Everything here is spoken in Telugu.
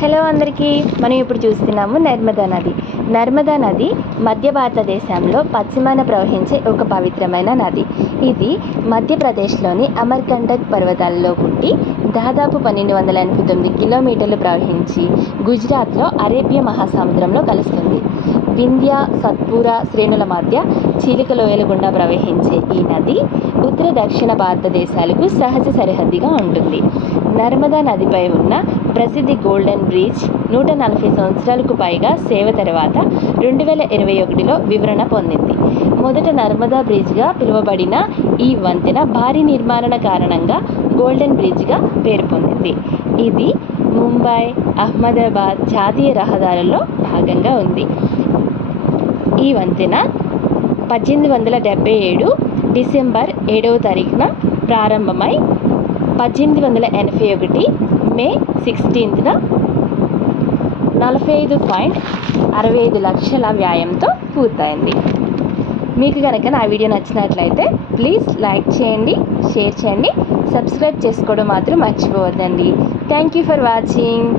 హలో అందరికీ మనం ఇప్పుడు చూస్తున్నాము నర్మదా నది. నర్మదా నది మధ్య భారతదేశంలో పశ్చిమాన ప్రవహించే ఒక పవిత్రమైన నది. ఇది మధ్యప్రదేశ్లోని అమర్కంటక్ పర్వతాల్లో పుట్టి దాదాపు పన్నెండు వందల ఎనభై తొమ్మిది కిలోమీటర్లు ప్రవహించి గుజరాత్లో అరేబియా మహాసముద్రంలో కలుస్తుంది. వింధ్య సత్పురా శ్రేణుల మధ్య చీలిక లోయల గుండా ప్రవహించే ఈ నది ఉత్తర దక్షిణ భారతదేశాలకు సహజ సరిహద్దుగా ఉంటుంది. నర్మదా నదిపై ఉన్న ప్రసిద్ధి గోల్డెన్ బ్రిడ్జ్ నూట నలభై సంవత్సరాలకు పైగా సేవ తర్వాత రెండు వేల ఇరవై ఒకటిలో వివరణ పొందింది. మొదట నర్మదా బ్రిడ్జ్గా పిలువబడిన ఈ వంతెన భారీ నిర్మాణ కారణంగా గోల్డెన్ బ్రిడ్జ్గా పేరు పొందింది. ఇది ముంబై అహ్మదాబాద్ జాతీయ రహదారుల్లో భాగంగా ఉంది. ఈ వంతెన పద్దెనిమిది వందల డెబ్బై ఏడు డిసెంబర్ ఏడవ తారీఖున ప్రారంభమై పద్దెనిమిది వందల ఎనభై ఒకటి మే సిక్స్టీన్త్న నలభై ఐదు పాయింట్ అరవై ఐదు లక్షల వ్యాయంతో పూర్తయింది. మీకు కనుక నా వీడియో నచ్చినట్లయితే ప్లీజ్ లైక్ చేయండి షేర్ చేయండి సబ్స్క్రైబ్ చేసుకోవడం మాత్రం మర్చిపోవద్దండి. Thank you for watching